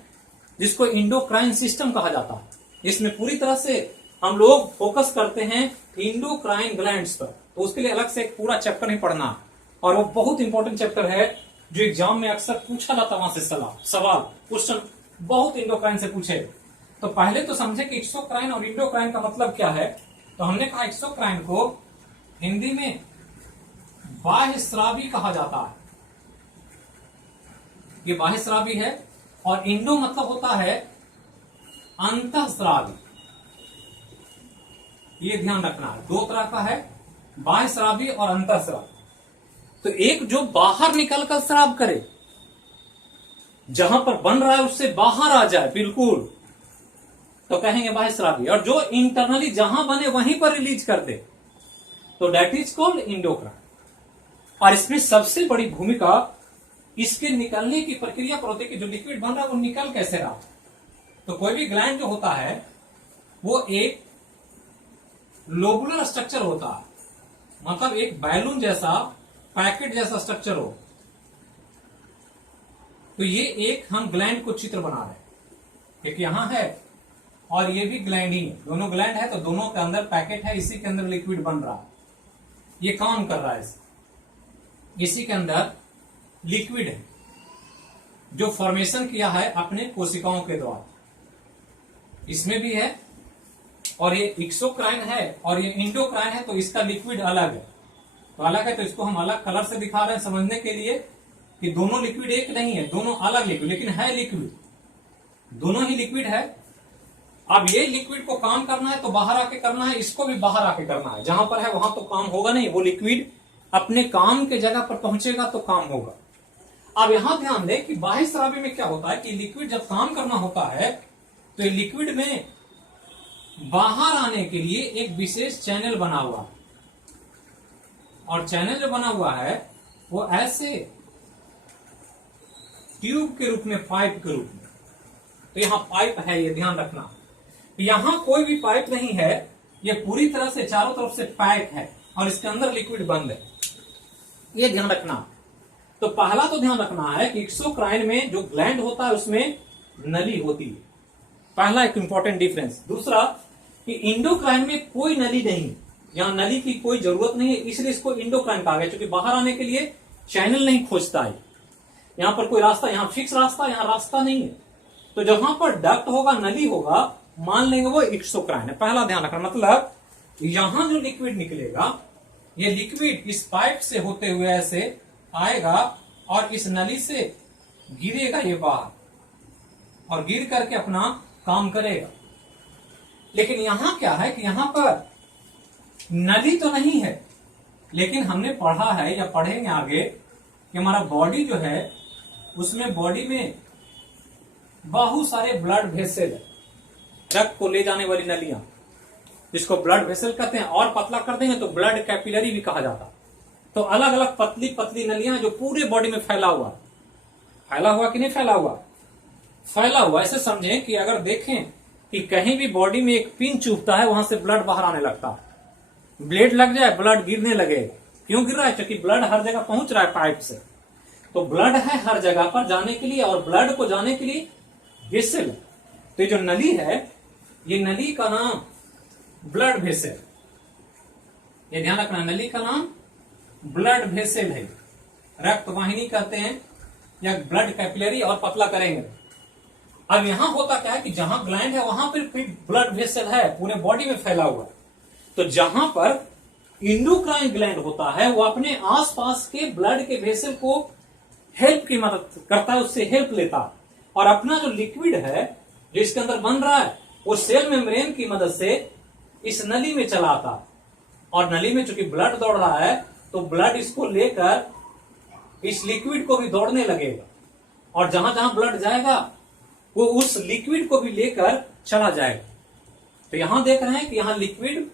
जिसको इंडोक्राइन सिस्टम कहा जाता है। इसमें पूरी तरह से हम लोग फोकस करते हैं इंडोक्राइन ग्लैंड्स पर, तो उसके लिए अलग से एक पूरा चैप्टर ही पढ़ना है, और वो बहुत इंपॉर्टेंट चैप्टर है जो एग्जाम में अक्सर पूछा जाता है। वहां से सवाल क्वेश्चन बहुत इंडोक्राइन से पूछे। तो पहले तो समझे कि एक्सोक्राइन और इंडोक्राइन का मतलब क्या है। तो हमने कहा एक्सोक्राइन को हिंदी में बाह्यस्रावी कहा जाता है, ये बाह्यस्रावी है। और इंडो मतलब होता है अंतःस्रावी, ये ध्यान रखना है। 2 तरह का है, बाह्यस्रावी और अंतःस्रावी। तो एक जो बाहर निकलकर स्राव करे, जहां पर बन रहा है उससे बाहर आ जाए बिल्कुल, तो कहेंगे बाह्यस्रावी। और जो इंटरनली जहां बने वहीं पर रिलीज कर दे, तो डेट इज कॉल्ड इंडोक्राइन। और इसमें सबसे बड़ी भूमिका इसके निकलने की प्रक्रिया पर होती है कि जो लिक्विड बन रहा है वो निकल कैसे रहा। तो कोई भी ग्लैंड जो होता है वो एक लोबुलर स्ट्रक्चर होता है, मतलब एक बैलून जैसा, पैकेट जैसा स्ट्रक्चर हो। तो ये एक हम ग्लैंड को चित्र बना रहे हैं, एक यहां है और ये भी ग्लैंड ही है, दोनों ग्लैंड है, तो दोनों के अंदर पैकेट है, इसी के अंदर लिक्विड बन रहा है, ये काम कर रहा है। इसी के अंदर लिक्विड है जो फॉर्मेशन किया है अपने कोशिकाओं के द्वारा, इसमें भी है। और ये एक्सोक्राइन है और ये इंडोक्राइन है, तो इसका लिक्विड अलग है। तो अलग है तो इसको हम अलग कलर से दिखा रहे हैं समझने के लिए कि दोनों लिक्विड एक नहीं है, दोनों अलग लिक्विड, लेकिन है लिक्विड, दोनों ही लिक्विड है। अब ये लिक्विड को काम करना है तो बाहर आके करना है, इसको भी बाहर आके करना है। जहां पर है वहां तो काम होगा नहीं, वो लिक्विड अपने काम के जगह पर पहुंचेगा तो काम होगा। अब यहां ध्यान दें कि बाह्यस्रावी में क्या होता है कि लिक्विड जब काम करना होता है तो ये लिक्विड में बाहर आने के लिए एक विशेष चैनल बना हुआ है, और चैनल जो बना हुआ है वो ऐसे ट्यूब के रूप में, पाइप के रूप में। तो यहां पाइप है, ये ध्यान रखना। यहां कोई भी पाइप नहीं है, ये पूरी तरह से चारों तरफ से पैक है और इसके अंदर लिक्विड बंद है, ये ध्यान रखना। तो पहला तो ध्यान रखना है कि एक्सोक्राइन में जो ग्लैंड होता है उसमें नली होती है, पहला एक इंपॉर्टेंट डिफरेंस। दूसरा कि इंडोक्राइन में कोई नली नहीं, यहां नली की कोई जरूरत नहीं है, इसलिए इसको इंडोक्राइन कहा गया, क्योंकि बाहर आने के लिए चैनल नहीं खोजता है। यहां पर कोई रास्ता, यहां फिक्स रास्ता, यहां रास्ता नहीं है। तो जहां पर डक्ट होगा, नली होगा, मान लेंगे वो एक्सोक्राइन है। पहला ध्यान रखना, मतलब यहां जो लिक्विड निकलेगा, ये लिक्विड इस पाइप से होते हुए ऐसे आएगा और इस नली से गिरेगा ये बाहर, और गिर करके अपना काम करेगा। लेकिन यहां क्या है कि यहां पर नली तो नहीं है, लेकिन हमने पढ़ा है या पढ़ेंगे आगे कि हमारा बॉडी जो है उसमें, बॉडी में बहुत सारे ब्लड वेसल है, रक्त को ले जाने वाली नलियां, जिसको ब्लड वेसल कहते हैं। और पतला कर देंगे तो ब्लड कैपिलरी भी कहा जाता। तो अलग अलग पतली पतली नलियां जो पूरे बॉडी में फैला हुआ कि नहीं फैला हुआ? फैला हुआ। ऐसे समझें कि अगर देखें कि कहीं भी बॉडी में एक पिन चुभता है, वहां से ब्लड बाहर आने लगता है। ब्लेड लग जाए, ब्लड गिरने लगे। क्यों गिर रहा है? क्योंकि ब्लड हर जगह पहुंच रहा है पाइप से। तो ब्लड है हर जगह पर जाने के लिए, और ब्लड को जाने के लिए वेसल। तो जो नली है, ये नली का नाम ब्लड वेसल, ये ध्यान रखना, नली का नाम ब्लड वेसल है, रक्त वाहिनी कहते हैं या ब्लड कैपिलरी और पतला करेंगे। अब यहां होता क्या है कि जहां ग्लैंड है वहां पर फिर ब्लड वेसल है, पूरे बॉडी में फैला हुआ है। तो जहां पर इंडोक्राइन ग्लैंड होता है वो अपने आसपास के ब्लड के वेसल को हेल्प की मदद करता है, उससे हेल्प लेता है, और अपना जो लिक्विड है जो इसके अंदर बन रहा है वो सेल मेम्ब्रेन की मदद से इस नली में चला आता है। और नली में चूंकि ब्लड दौड़ रहा है तो ब्लड इसको लेकर इस लिक्विड को भी दौड़ने लगेगा, और जहां जहां ब्लड जाएगा वो उस लिक्विड को भी लेकर चला जाएगा। तो यहां देख रहे हैं कि यहां लिक्विड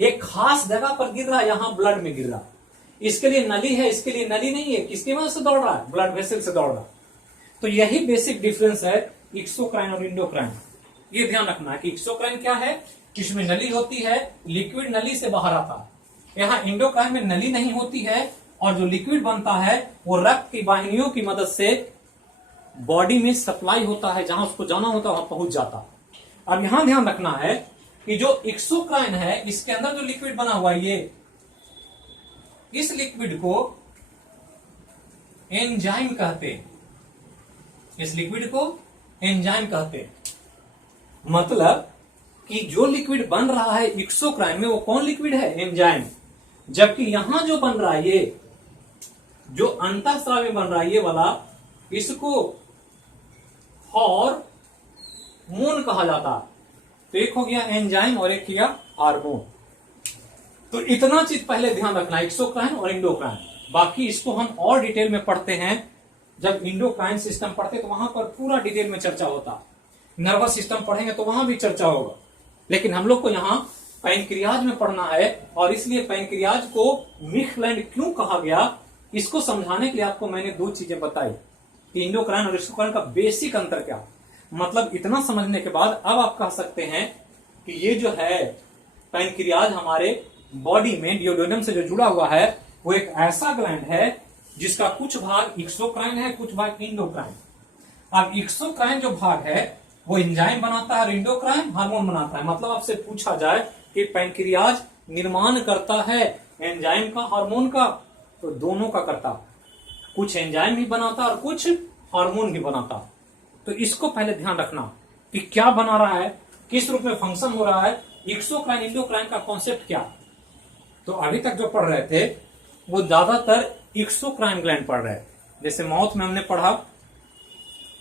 एक खास जगह पर गिर रहा है, यहां ब्लड में गिर रहा है। इसके लिए नली है, इसके लिए नली नहीं है। किसकी मदद से दौड़ रहा है? ब्लड वेसल से दौड़ रहा है। तो यही बेसिक डिफरेंस है एक्सोक्राइन और इंडोक्राइन। ये ध्यान रखना है कि एक्सोक्राइन क्या है, इसमें नली होती है, लिक्विड नली से बाहर आता है। यहाँ इंडोक्राइन में नली नहीं होती है और जो लिक्विड बनता है वो रक्त की वाहिनियों की मदद से बॉडी में सप्लाई होता है, जहां उसको जाना होता है वहां पहुंच जाता है। अब यहां ध्यान रखना है कि जो एक्सोक्राइन है इसके अंदर जो लिक्विड बना हुआ है, ये इस लिक्विड को एंजाइम कहते हैं। इस लिक्विड को एंजाइम कहते हैं। मतलब कि जो लिक्विड बन रहा है एक्सोक्राइन में वो कौन लिक्विड है? एंजाइम। जबकि यहां जो बन रहा है, ये जो अंतःस्राव में बन रहा है ये वाला, इसको हार्मोन कहा जाता है। तो एक हो गया एंजाइम और एक किया हार्मोन। तो इतना चीज पहले ध्यान रखना, एक्सोक्राइन और इंडोक्राइन। बाकी इसको हम और डिटेल में पढ़ते हैं। जब इंडोक्राइन सिस्टम पढ़ते तो वहां पर पूरा डिटेल में चर्चा होता। नर्वस सिस्टम पढ़ेंगे तो वहां भी चर्चा होगा, लेकिन हम लोग को यहाँ पैनक्रियाज में पढ़ना है। और इसलिए पैनक्रियाज को मिल्क ग्लैंड क्यों कहा गया, इसको समझाने के लिए आपको मैंने दो चीजें बताई कि इंडोक्राइन और एक्सोक्राइन का बेसिक अंतर क्या। मतलब इतना समझने के बाद अब आप कह सकते हैं कि ये जो है पैनक्रियाज हमारे बॉडी में डियोडेनम से जो जुड़ा हुआ है वो एक ऐसा ग्लैंड है जिसका कुछ भाग एक्सोक्राइन है, कुछ भाग इंडोक्राइन। अब एक्सोक्राइन जो भाग है वो एंजाइम बनाता है और इंडोक्राइन हार्मोन बनाता है। मतलब आपसे पूछा जाए कि पैनक्रियाज निर्माण करता है एंजाइम का, हार्मोन का, तो दोनों का करता। कुछ एंजाइम भी बनाता और कुछ हार्मोन भी बनाता। तो इसको पहले ध्यान रखना कि क्या बना रहा है, किस रूप में फंक्शन हो रहा है, एक्सोक्राइन इंडोक्राइन का कॉन्सेप्ट क्या। तो अभी तक जो पढ़ रहे थे वो ज्यादातर एक्सोक्राइन ग्लैंड पढ़ रहे थे। जैसे माउथ में हमने पढ़ा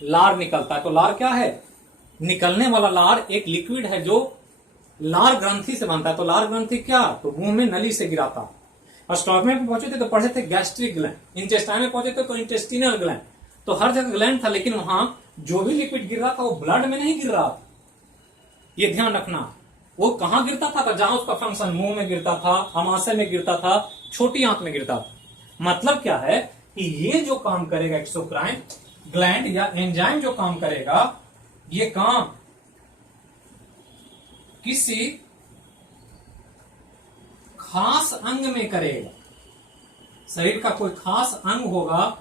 लार निकलता है, तो लार क्या है? निकलने वाला लार एक लिक्विड है जो लार ग्रंथि से बनता है। तो लार ग्रंथि क्या? तो मुंह में नली से गिराता। और स्टॉमक में पहुंचे थे तो पढ़े थे गैस्ट्रिक ग्लैंड, इंटेस्टाइन में पहुंचे थे तो इंटेस्टिनल ग्लैंड। तो हर जगह ग्लैंड था, लेकिन वहां जो भी लिक्विड गिर रहा था वो ब्लड में नहीं गिर रहा था। ये ध्यान रखना। वो कहां गिरता था? जहां उसका फंक्शन, मुंह में गिरता था, अमाशय में गिरता था, छोटी आंत में गिरता था। मतलब क्या है कि ये जो काम करेगा एक्सोक्राइन ग्लैंड या एंजाइम जो काम करेगा, ये काम किसी खास अंग में करेगा। शरीर का कोई खास अंग होगा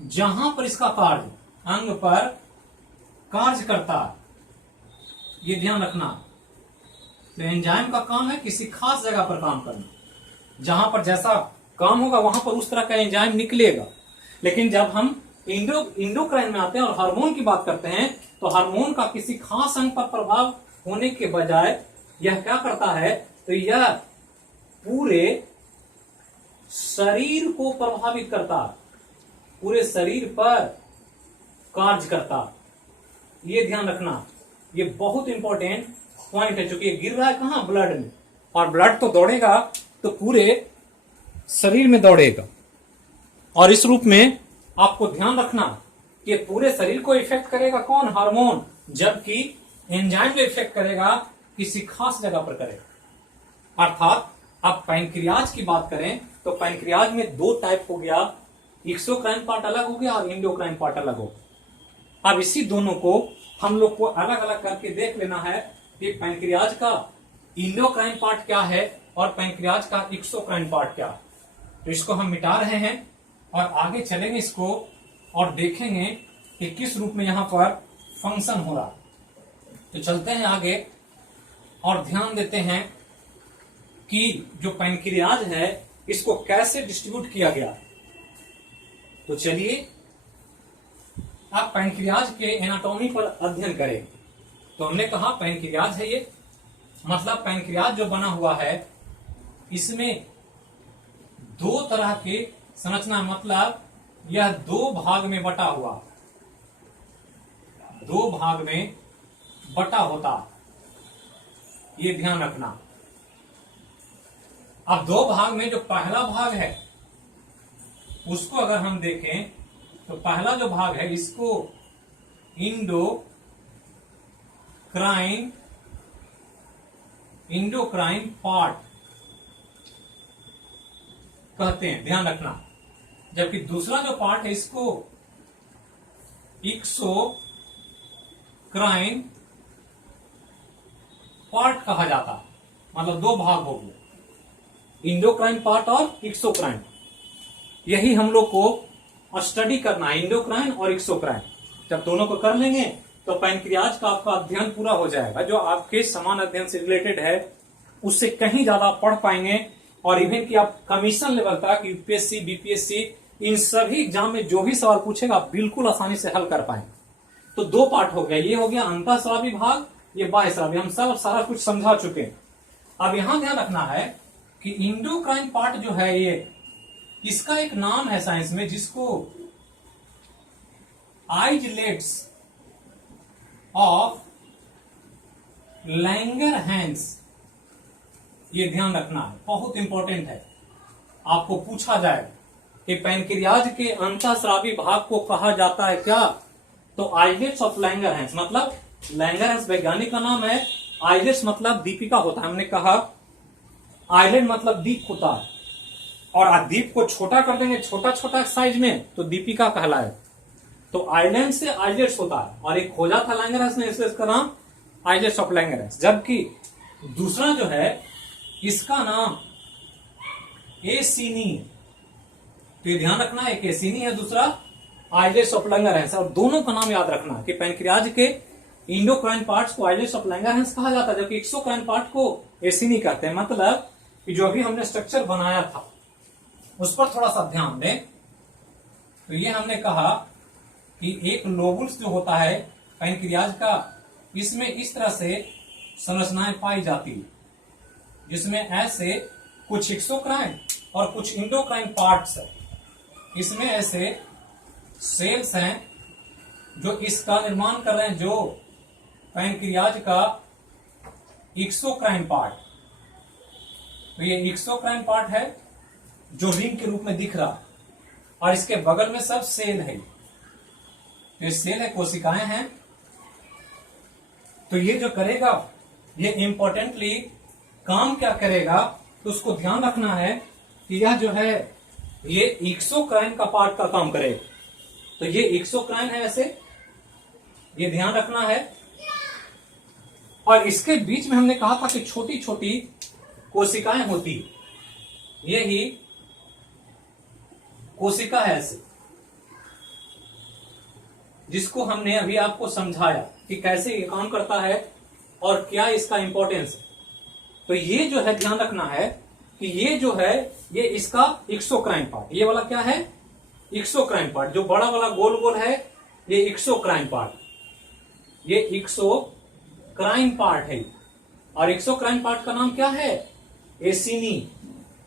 जहां पर इसका कार्य अंग पर कार्य करता है। ये ध्यान रखना। तो एंजाइम का काम है किसी खास जगह पर काम करना, जहां पर जैसा काम होगा वहां पर उस तरह का एंजाइम निकलेगा। लेकिन जब हम इंडोक्राइन में आते हैं और हार्मोन की बात करते हैं तो हार्मोन का किसी खास अंग पर प्रभाव होने के बजाय यह क्या करता है, तो यह पूरे शरीर को प्रभावित करता, पूरे शरीर पर कार्य करता। ये ध्यान रखना, ये बहुत इंपॉर्टेंट पॉइंट है। क्योंकि ये गिर रहा है कहां? ब्लड में, और ब्लड तो दौड़ेगा तो पूरे शरीर में दौड़ेगा। और इस रूप में आपको ध्यान रखना कि पूरे शरीर को इफेक्ट करेगा कौन? हार्मोन। जबकि एंजाइम जो इफेक्ट करेगा किसी खास जगह पर करेगा। अर्थात अब पैनक्रियाज की बात करें तो पैनक्रियाज में दो टाइप हो गया, एक्सोक्राइन पार्ट अलग हो गया और इंडोक्राइन पार्ट अलग हो गया। अब इसी दोनों को हम लोग को अलग अलग करके देख लेना है कि पैनक्रियाज का इंडोक्राइन पार्ट क्या है और पैनक्रियाज का एक्सोक्राइन पार्ट क्या है। तो इसको हम मिटा रहे हैं और आगे चलेंगे इसको और देखेंगे कि किस रूप में यहां पर फंक्शन हो रहा। तो चलते हैं आगे और ध्यान देते हैं कि जो पैनक्रियाज है इसको कैसे डिस्ट्रीब्यूट किया गया। तो चलिए आप पैनक्रियाज के एनाटॉमी पर अध्ययन करें। तो हमने कहा पैनक्रियाज है ये, मतलब पैनक्रियाज जो बना हुआ है इसमें दो तरह के संरचना, मतलब यह दो भाग में बटा हुआ, दो भाग में बटा होता, ये ध्यान रखना। अब दो भाग में जो पहला भाग है उसको अगर हम देखें तो पहला जो भाग है इसको इंडोक्राइन पार्ट कहते हैं, ध्यान रखना। जबकि दूसरा जो पार्ट है इसको एक्सोक्राइन पार्ट कहा जाता, मतलब दो भाग हो गए, इंडोक्राइन पार्ट और एक्सोक्राइन। यही हम लोग को स्टडी करना है, इंडोक्राइन और एक्सोक्राइन। जब दोनों को कर लेंगे तो पैनक्रियाज का आपका अध्ययन पूरा हो जाएगा। जो आपके समान अध्ययन से रिलेटेड है उससे कहीं ज्यादा पढ़ पाएंगे, और इवन कि आप कमीशन लेवल तक यूपीएससी, बीपीएससी, इन सभी एग्जाम में जो भी सवाल पूछेगा आप बिल्कुल आसानी से हल कर पाएंगे। तो दो पार्ट हो गया, ये हो गया अंतःस्रावी भाग, ये बाह्यस्रावी। हम सब सारा कुछ समझा चुके हैं। अब यहां ध्यान रखना है कि इंडोक्राइन पार्ट जो है ये, इसका एक नाम है साइंस में जिसको आइजलेट्स ऑफ लैंगरहैंस, ये ध्यान रखना है, बहुत इंपॉर्टेंट है। आपको पूछा जाए कि पैनक्रियाज के अंतःस्रावी भाग को कहा जाता है क्या, तो आइलेट्स ऑफ लैंगरहैंस, मतलब लैंगरहैंस वैज्ञानिक का नाम है, आइलेट्स मतलब दीपिका होता है। हमने कहा आइलैंड मतलब दीप होता है, और दीप को छोटा कर देंगे छोटा छोटा साइज में तो दीपिका कहलाए। तो आइलैंड से आइलेट्स होता है, और एक खोजा था लैंगरहैंस ने, इसलिए इसका नाम आइलेट्स ऑफ लैंगरहैंस। जबकि दूसरा जो है इसका नाम एसिनी, तो ये ध्यान रखना, एक एसिनी है, दूसरा आइलेट्स ऑफ लैंगरहैंस। और दोनों का नाम याद रखना कि पैनक्रियाज के इंडोक्राइन पार्ट्स को आइलेट्स ऑफ लैंगरहैंस कहा जाता है, जबकि एक्सोक्राइन पार्ट को एसिनी कहते हैं। मतलब कि जो अभी हमने स्ट्रक्चर बनाया था उस पर थोड़ा सा ध्यान दें। तो ये हमने कहा कि एक लोबुल्स जो होता है पैनक्रियाज का, इसमें इस तरह से संरचनाएं पाई जाती है, जिसमें ऐसे कुछ एक्सोक्राइन और कुछ इंडोक्राइन पार्ट्स है। इसमें ऐसे सेल्स हैं जो इसका निर्माण कर रहे हैं, जो पैनक्रियाज का एक्सोक्राइन पार्ट। तो ये एक्सोक्राइन पार्ट है जो रिंग के रूप में दिख रहा, और इसके बगल में सब सेल है। तो ये सेल है, कोशिकाएं हैं। तो ये जो करेगा, ये इंपॉर्टेंटली काम क्या करेगा, तो उसको ध्यान रखना है कि यह जो है ये एक्सोक्राइन का पार्ट का काम करेगा। तो ये एक्सोक्राइन है ऐसे, ये ध्यान रखना है। और इसके बीच में हमने कहा था कि छोटी छोटी कोशिकाएं होती, यही कोशिका है ऐसे, जिसको हमने अभी आपको समझाया कि कैसे ये काम करता है और क्या इसका इंपॉर्टेंस है। तो ये जो है ध्यान रखना है कि ये जो है ये इसका एक्सोक्राइन पार्ट, ये वाला क्या है, एक्सोक्राइन पार्ट। जो बड़ा वाला गोल गोल है ये एक्सोक्राइन पार्ट, ये एक्सोक्राइन पार्ट है। और एक्सोक्राइन पार्ट का नाम क्या है, एसिनी।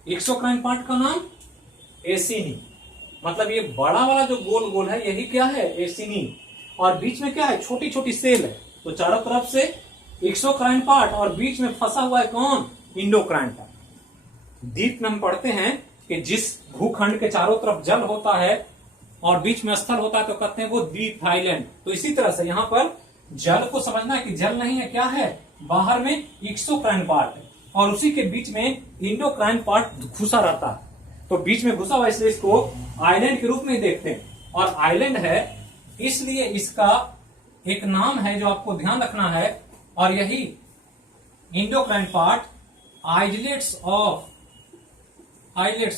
एक्सोक्राइन पार्ट का नाम एसिनी, मतलब ये बड़ा वाला जो गोल गोल है यही क्या है, एसिनी। और बीच में क्या है, छोटी छोटी सेल है। तो चारों तरफ से एक्सोक्राइन पार्ट और बीच में फंसा हुआ है कौन, इंडोक्राइन पार्ट। द्वीप में हम पढ़ते हैं कि जिस भूखंड के चारों तरफ जल होता है और बीच में स्थल होता है तो कहते हैं वो द्वीप, आइलैंड। तो इसी तरह से यहाँ पर जल को समझना है कि जल नहीं है, क्या है, बाहर में एक्सोक्राइन पार्ट है, और उसी के बीच में इंडोक्राइन पार्ट घुसा रहता है। तो बीच में घुसा हुआ, इसलिए इसको आइलैंड के रूप में देखते हैं। और आइलैंड है इसलिए इसका एक नाम है जो आपको ध्यान रखना है। और यही endocrine part islets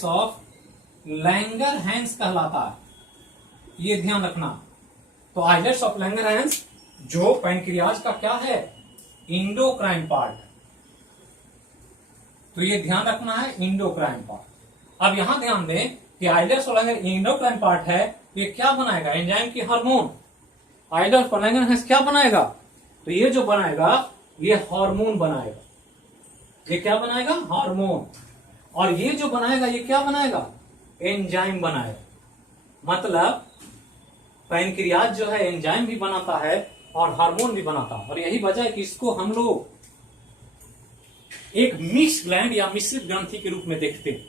of Langerhans कहलाता है, ये ध्यान रखना। तो आइलेट्स ऑफ लैंगरहैंस जो पैनक्रियाज का क्या है, इंडोक्राइन पार्ट। तो ये ध्यान रखना है, इंडोक्राइन पार्ट। अब यहां ध्यान दें कि islets of Langerhans endocrine part है, ये क्या बनाएगा, एंजाइम की हार्मोन। आइडल परागण क्या बनाएगा? तो ये जो बनाएगा ये हार्मोन बनाएगा। ये क्या बनाएगा? हार्मोन। और ये जो बनाएगा ये क्या बनाएगा? एंजाइम बनाएगा। मतलब पैनक्रियाज जो है एंजाइम भी बनाता है और हार्मोन भी बनाता है। और यही वजह है कि इसको हम लोग एक मिक्स ग्लैंड या मिश्रित ग्रंथि के रूप में देखते हैं।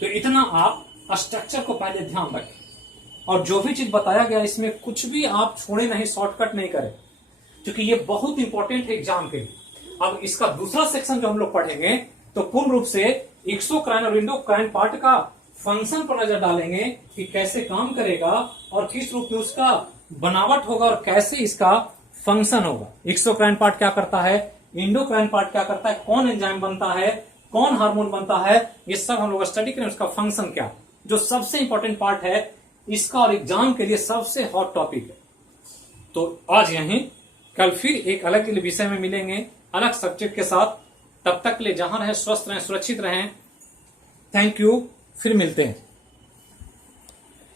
तो इतना आप स्ट्रक्चर को पहले ध्यान रखें, और जो भी चीज बताया गया इसमें कुछ भी आप छोड़े नहीं, शॉर्टकट नहीं करें, क्योंकि ये बहुत इंपॉर्टेंट है एग्जाम के लिए। अब इसका दूसरा सेक्शन जो हम लोग पढ़ेंगे तो पूर्ण रूप से एक्सोक्राइन और एंडोक्राइन पार्ट का फंक्शन पर नजर डालेंगे कि कैसे काम करेगा और किस रूप में उसका बनावट होगा और कैसे इसका फंक्शन होगा। एक्सोक्राइन पार्ट क्या करता है, एंडोक्राइन पार्ट क्या करता है, कौन एंजाइम बनता है, कौन हार्मोन बनता है, ये सब हम लोग स्टडी करें। उसका फंक्शन क्या, जो सबसे इंपॉर्टेंट पार्ट है इसका और एग्जाम के लिए सबसे हॉट टॉपिक है। तो आज यहीं, कल फिर एक अलग विषय में मिलेंगे अलग सब्जेक्ट के साथ। तब तक के लिए जहां रहें स्वस्थ रहें, सुरक्षित रहें। थैंक यू, फिर मिलते हैं।